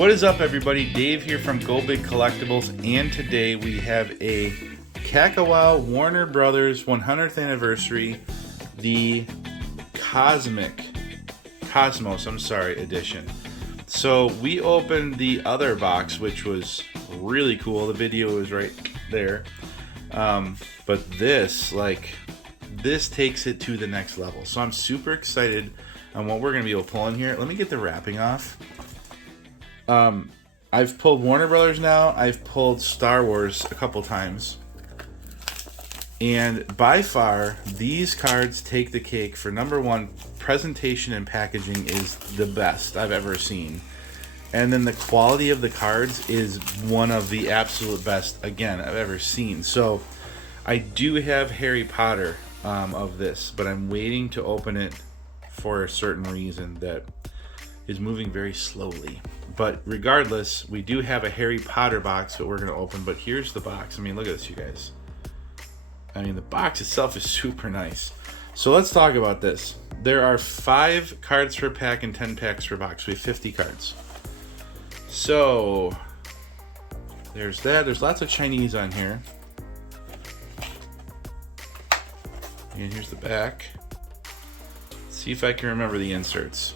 What is up, everybody? Dave here from Go Big Collectibles, and today we have a Kakawow Warner Brothers 100th anniversary, the Cosmos edition. So we opened the other box, which was really cool. The video is right there. But this takes it to the next level. So I'm super excited on what we're going to be able to pull in here. Let me get the wrapping off. I've pulled Warner Brothers now. I've pulled Star Wars a couple times. And by far, these cards take the cake for number one. Presentation and packaging is the best I've ever seen. And then the quality of the cards is one of the absolute best, again, I've ever seen. So I do have Harry Potter of this, but I'm waiting to open it for a certain reason that is moving very slowly. But regardless, we do have a Harry Potter box that we're going to open. But here's the box. I mean, look at this, you guys. I mean, the box itself is super nice. So let's talk about this. There are 5 cards per pack and 10 packs per box. We have 50 cards. So there's that. There's lots of Chinese on here. And here's the back. Let's see if I can remember the inserts.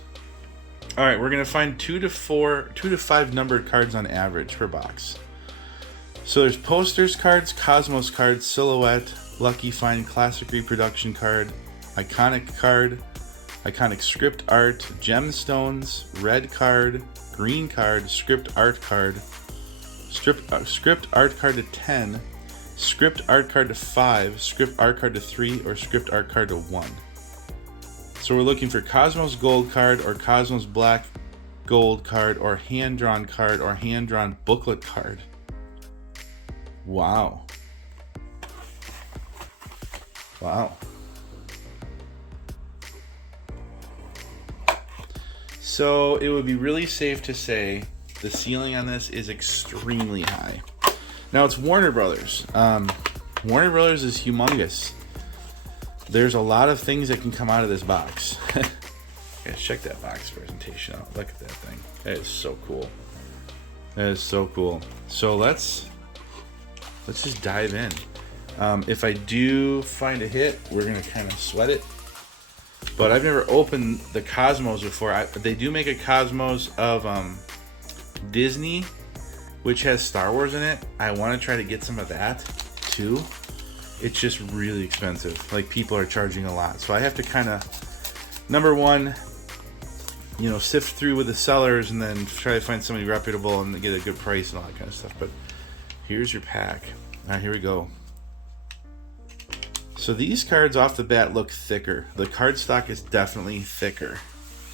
All right, we're gonna find 2 to 5 numbered cards on average per box. So there's posters cards, Cosmos cards, silhouette, lucky find, classic reproduction card, iconic script art, gemstones, red card, green card, script art card to 10, script art card to 5, script art card to 3, or script art card to 1. So we're looking for Cosmos Gold card or Cosmos Black Gold card or hand-drawn card or hand-drawn booklet card. Wow. Wow. So it would be really safe to say the ceiling on this is extremely high. Now it's Warner Brothers. Warner Brothers is humongous. There's a lot of things that can come out of this box. Yeah, check that box presentation out. Look at that thing. That is so cool. That is so cool. So let's just dive in. If I do find a hit, we're gonna kind of sweat it. But I've never opened the Cosmos before. They do make a Cosmos of Disney, which has Star Wars in it. I want to try to get some of that too. It's just really expensive. Like, people are charging a lot. So I have to kind of, number one, sift through with the sellers and then try to find somebody reputable and get a good price and all that kind of stuff. But here's your pack. All right, here we go. So these cards off the bat look thicker. The card stock is definitely thicker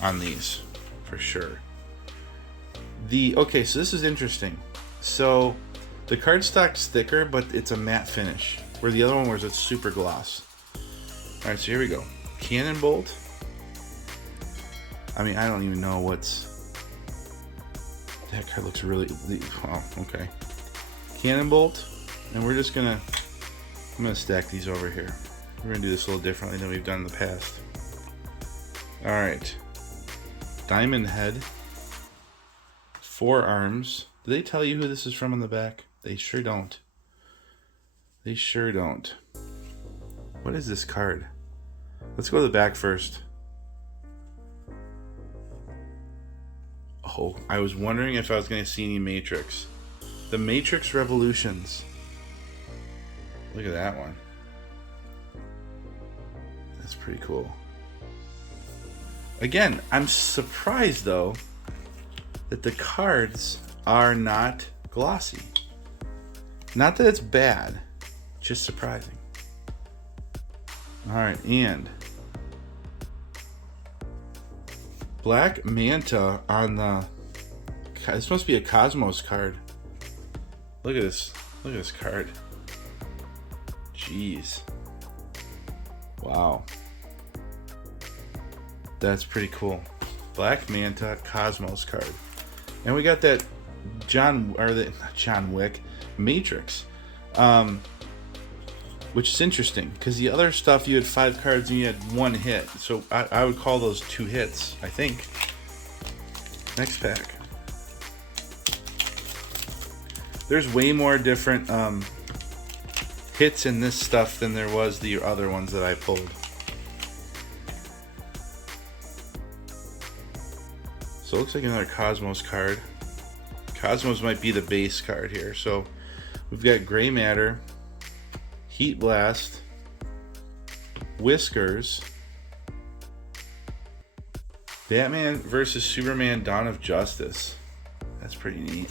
on these, for sure. Okay, so this is interesting. So the card stock's thicker, but it's a matte finish, where the other one was a super gloss. All right, so here we go. Cannonbolt. I mean, I don't even know what's... That card looks really... Oh, okay. Cannonbolt. And we're just gonna... I'm gonna stack these over here. We're gonna do this a little differently than we've done in the past. All right. Diamond Head. 4 arms. Do they tell you who this is from on the back? They sure don't. They sure don't. What is this card? Let's go to the back first. Oh, I was wondering if I was going to see any Matrix. The Matrix Revolutions. Look at that one. That's pretty cool. Again, I'm surprised though that the cards are not glossy. Not that it's bad, just surprising. All right, and Black Manta on the... This must be a Cosmos card. Look at this. Look at this card. Jeez. Wow. That's pretty cool. Black Manta Cosmos card. And we got that John Wick Matrix. Which is interesting, because the other stuff you had 5 cards and you had 1 hit. So I would call those 2 hits, I think. Next pack. There's way more different hits in this stuff than there was the other ones that I pulled. So it looks like another Cosmos card. Cosmos might be the base card here. So we've got Gray Matter, Heat Blast, Whiskers, Batman versus Superman Dawn of Justice. That's pretty neat.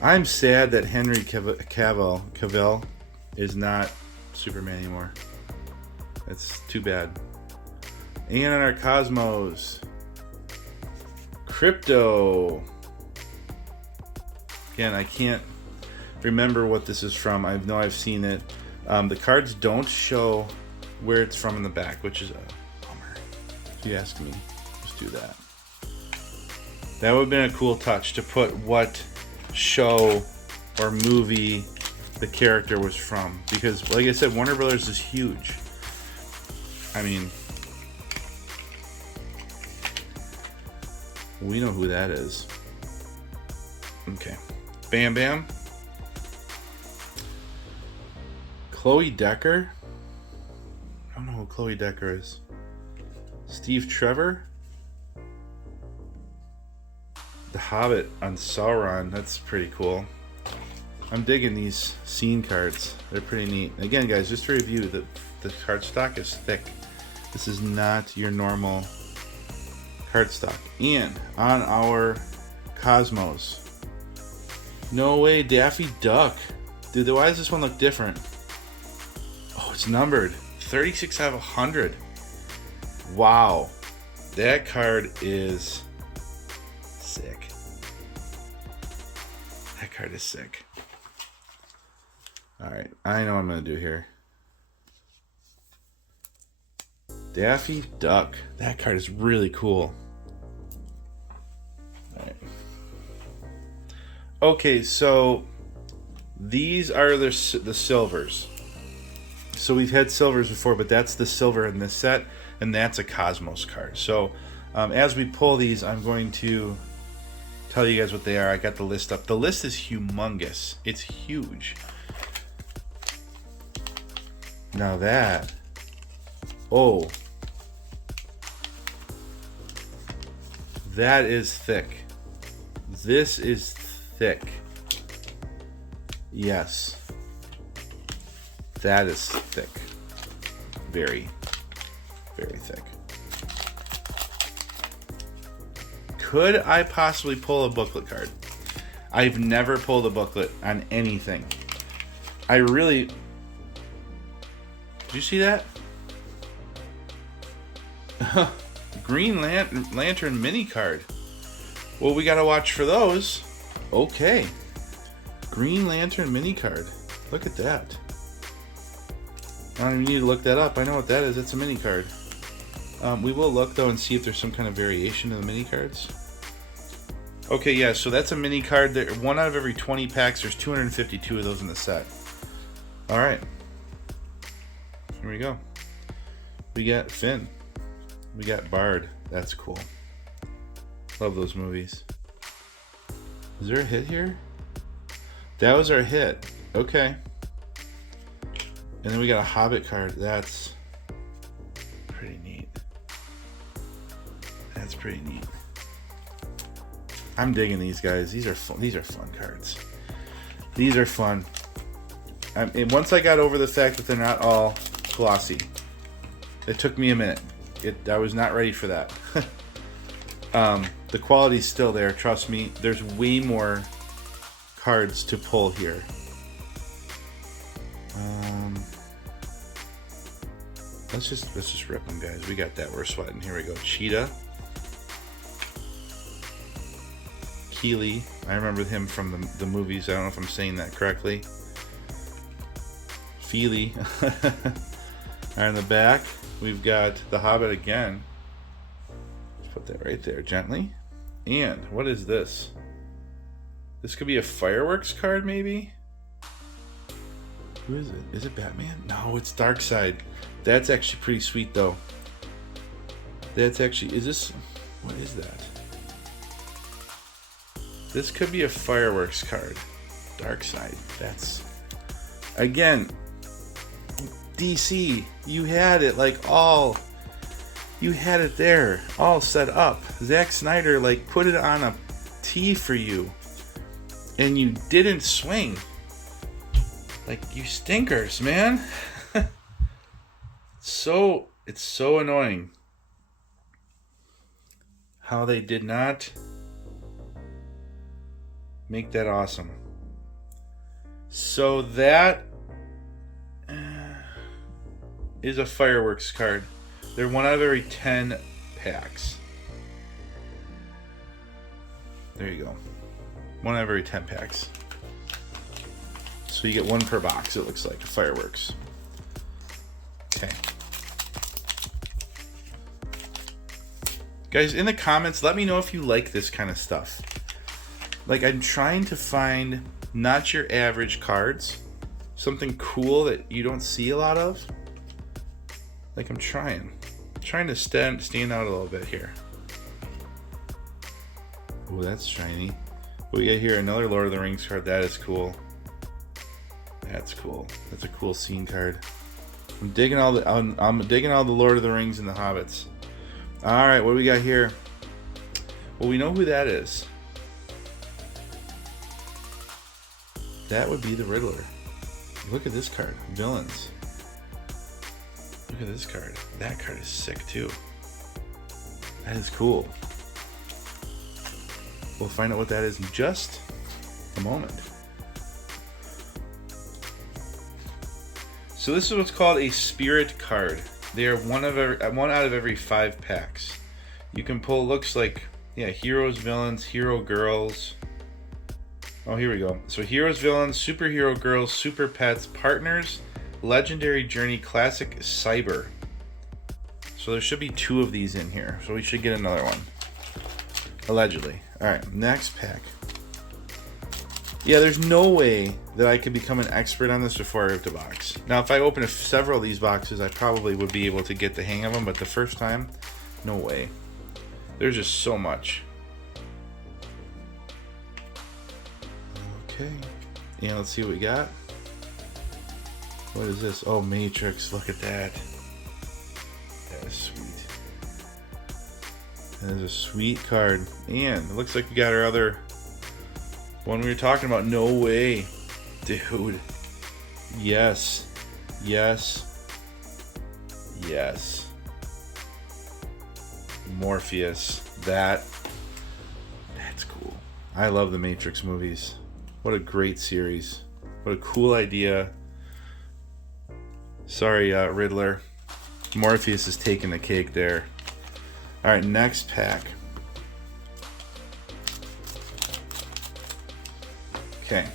I'm sad that Henry Cavill is not Superman anymore. That's too bad. And on our Cosmos, Crypto. Again, I can't remember what this is from. I know I've seen it. The cards don't show where it's from in the back, which is a bummer. If you ask me, just do that. That would have been a cool touch to put what show or movie the character was from, because like I said, Warner Brothers is huge. I mean, we know who that is. Okay, Bam Bam, Chloe Decker. I don't know who Chloe Decker is. Steve Trevor, The Hobbit on Sauron. That's pretty cool. I'm digging these scene cards. They're pretty neat. Again, guys, just to review, the card stock is thick. This is not your normal cardstock. And on our Cosmos, no way, Daffy Duck. Dude, why does this one look different? Oh, it's numbered 36 out of 100. Wow, that card is sick. That card is sick. All right, I know what I'm gonna do here. Daffy Duck. That card is really cool. All right. Okay, so these are the silvers. So we've had silvers before, but that's the silver in this set, and that's a Cosmos card. So as we pull these, I'm going to tell you guys what they are. I got the list up. The list is humongous. It's huge. Now that, oh, that is thick. This is thick. Yes. That is thick. Very, very thick. Could I possibly pull a booklet card? I've never pulled a booklet on anything. I really... Did you see that? Green Lantern mini card. Well, we gotta watch for those. Okay. Green Lantern mini card. Look at that. I don't even need to look that up. I know what that is. It's a mini card. We will look though and see if there's some kind of variation in the mini cards. Okay, yeah, so that's a mini card. There, 1 out of every 20 packs. There's 252 of those in the set. All right. Here we go. We got Finn. We got Bard. That's cool. Love those movies. Is there a hit here? That was our hit. Okay. And then we got a Hobbit card. That's pretty neat. That's pretty neat. I'm digging these guys. These are fun. These are fun cards. These are fun. And once I got over the fact that they're not all glossy, it took me a minute. I was not ready for that. The quality's still there. Trust me. There's way more cards to pull here. Let's just rip them, guys. We got that. We're sweating. Here we go. Cheetah. Keeley. I remember him from the movies. I don't know if I'm saying that correctly. Feely. On the back, we've got the Hobbit again. Let's put that right there gently. And what is this? This could be a fireworks card, maybe? Who is it? Is it Batman? No, it's Darkseid. That's actually pretty sweet, though. That's actually... Is this... What is that? This could be a fireworks card. Dark Side. That's, again, DC, you had it like all, you had it there, all set up. Zack Snyder like put it on a tee for you, and you didn't swing. Like, you stinkers, man. It's so annoying how they did not make that awesome. So that is a fireworks card. They're 1 out of every 10 packs. There you go. 1 out of every 10 packs. So you get 1 per box, it looks like. Fireworks. Okay. Guys, in the comments, let me know if you like this kind of stuff. Like, I'm trying to find not your average cards. Something cool that you don't see a lot of. Like, I'm trying to stand out a little bit here. Oh, that's shiny. We got here another Lord of the Rings card. That is cool. That's cool. That's a cool scene card. I'm digging all the Lord of the Rings and the Hobbits. All right, what do we got here? Well, we know who that is. That would be the Riddler. Look at this card. Villains. Look at this card. That card is sick too. That is cool. We'll find out what that is in just a moment. So this is what's called a spirit card. They are 1 out of every 5 packs. You can pull, looks like, yeah, heroes, villains, hero girls. Oh, here we go. So heroes, villains, superhero girls, super pets, partners, legendary journey, classic, cyber. So there should be 2 of these in here. So we should get another one. Allegedly. All right, next pack. Yeah, there's no way that I could become an expert on this before I rip the box. Now, if I open several of these boxes, I probably would be able to get the hang of them, but the first time, no way. There's just so much. Okay. Yeah, let's see what we got. What is this? Oh, Matrix. Look at that. That is sweet. That is a sweet card. And it looks like we got our other one we were talking about. No way. Dude. Yes. Yes. Yes. Morpheus. That's cool. I love the Matrix movies. What a great series. What a cool idea. Sorry, Riddler. Morpheus is taking the cake there. Alright, next pack. Okay.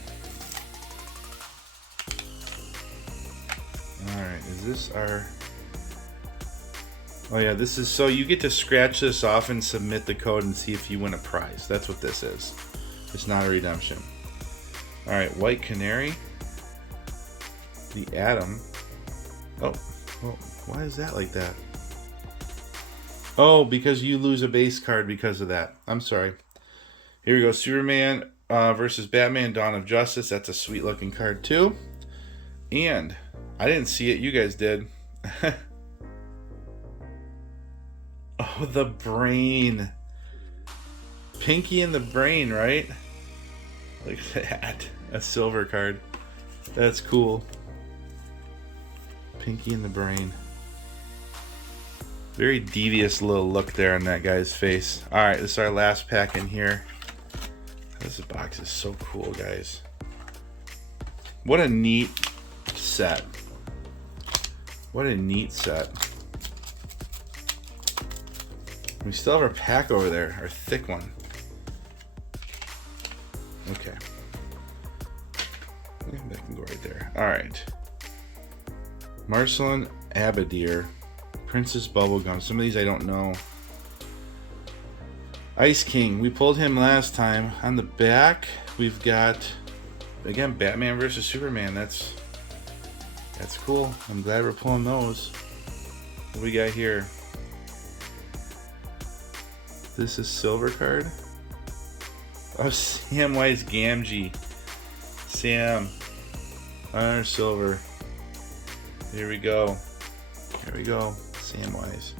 Alright, is this our... Oh yeah, this is... So you get to scratch this off and submit the code and see if you win a prize. That's what this is. It's not a redemption. Alright, White Canary. The Atom. Oh, well, why is that like that? Oh, because you lose a base card because of that. I'm sorry. Here we go. Superman versus Batman, Dawn of Justice. That's a sweet looking card too. And I didn't see it. You guys did. Oh, the Brain. Pinky and the Brain, right? Look at that. A silver card. That's cool. Pinky and the Brain. Very devious little look there on that guy's face. Alright, this is our last pack in here. This box is so cool, guys. What a neat set. What a neat set. We still have our pack over there, our thick one. Okay. That can go right there. Alright. Marcelin Abadir. Princess Bubblegum. Some of these I don't know. Ice King. We pulled him last time. On the back, we've got, again, Batman versus Superman. That's cool. I'm glad we're pulling those. What do we got here? This is silver card. Oh, Samwise Gamgee. Sam. Honor Silver. Here we go. Here we go. Samwise.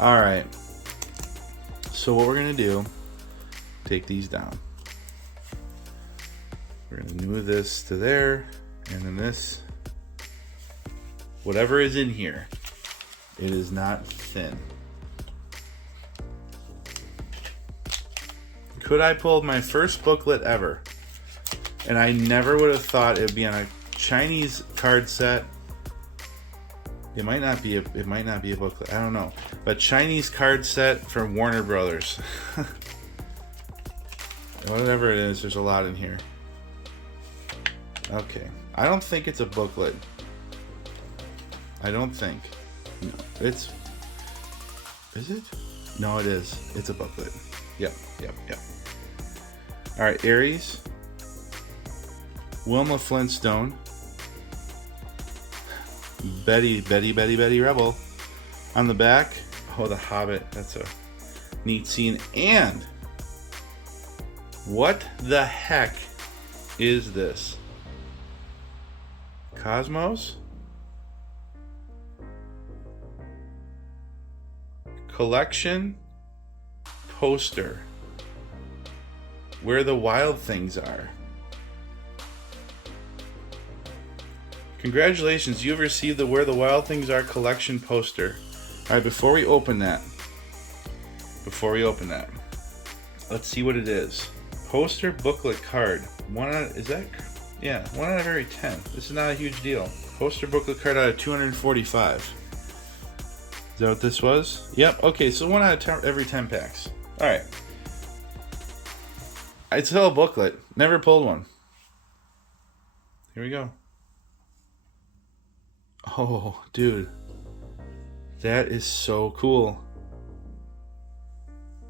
Alright. So what we're going to do, take these down. We're going to move this to there, and then this. Whatever is in here, it is not thin. Could I pull my first booklet ever? And I never would have thought it would be on a Chinese card set. It might not be a booklet. I don't know. But Chinese card set from Warner Brothers. Whatever it is, there's a lot in here. Okay. I don't think it's a booklet. I don't think. No, it's... Is it? No, it is. It's a booklet. Yep. Alright, Aries. Wilma Flintstone. Betty Rebel. On the back, oh, the Hobbit. That's a neat scene. And what the heck is this? Cosmos? Collection poster. Where the Wild Things Are. Congratulations, you've received the Where the Wild Things Are collection poster. Alright, before we open that, let's see what it is. Poster booklet card. One out of every 10. This is not a huge deal. Poster booklet card out of 245. Is that what this was? Yep, okay, so 1 out of every 10 packs. Alright. It's still a booklet. Never pulled one. Here we go. Oh, dude. That is so cool.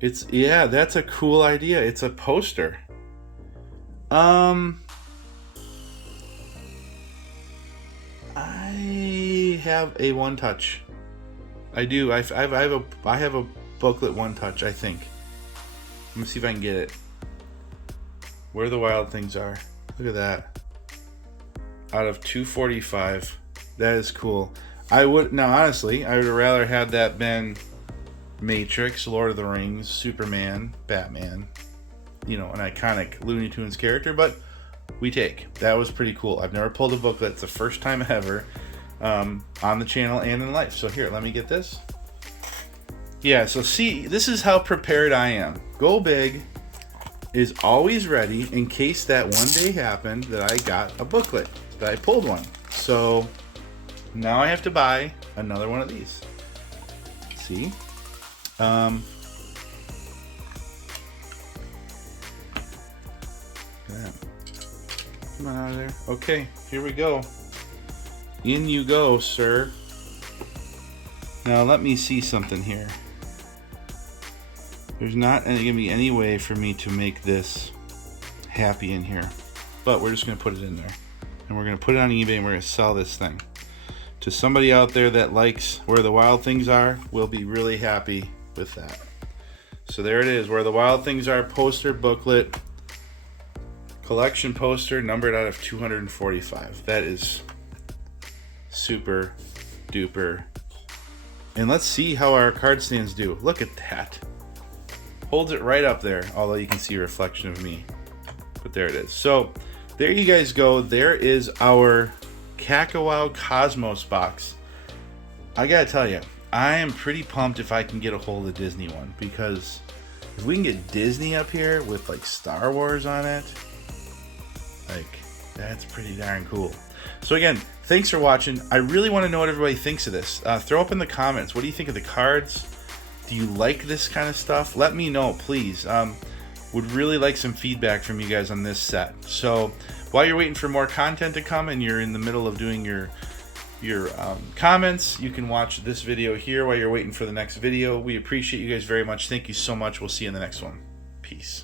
That's a cool idea. It's a poster. I have a one touch. I do. I have a booklet one touch, I think. Let me see if I can get it. Where the Wild Things Are. Look at that. Out of 245. That is cool. Honestly, I would have rather had that been Matrix, Lord of the Rings, Superman, Batman. You know, an iconic Looney Tunes character, but we take. That was pretty cool. I've never pulled a booklet. It's the first time ever on the channel and in life. So here, let me get this. Yeah, so see, this is how prepared I am. Go Big is always ready in case that one day happened that I got a booklet, that I pulled one. So now I have to buy another one of these. See? Come on out of there. Okay, here we go. In you go, sir. Now let me see something here. There's not going to be any way for me to make this happy in here. But we're just going to put it in there. And we're going to put it on eBay and we're going to sell this thing. To somebody out there that likes Where the Wild Things Are, will be really happy with that. So there it is. Where the Wild Things Are poster booklet. Collection poster numbered out of 245. That is super duper. And let's see how our card stands do. Look at that. Holds it right up there, although you can see a reflection of me. But there it is. So there you guys go. There is our Kakawow Cosmos box. I gotta tell you, I am pretty pumped if I can get a hold of the Disney one, because if we can get Disney up here with like Star Wars on it, like, that's pretty darn cool. So again, thanks for watching. I really want to know what everybody thinks of this. Throw up in the comments. What do you think of the cards? Do you like this kind of stuff? Let me know, please. Would really like some feedback from you guys on this set. So while you're waiting for more content to come and you're in the middle of doing your comments, you can watch this video here while you're waiting for the next video. We appreciate you guys very much. Thank you so much. We'll see you in the next one. Peace.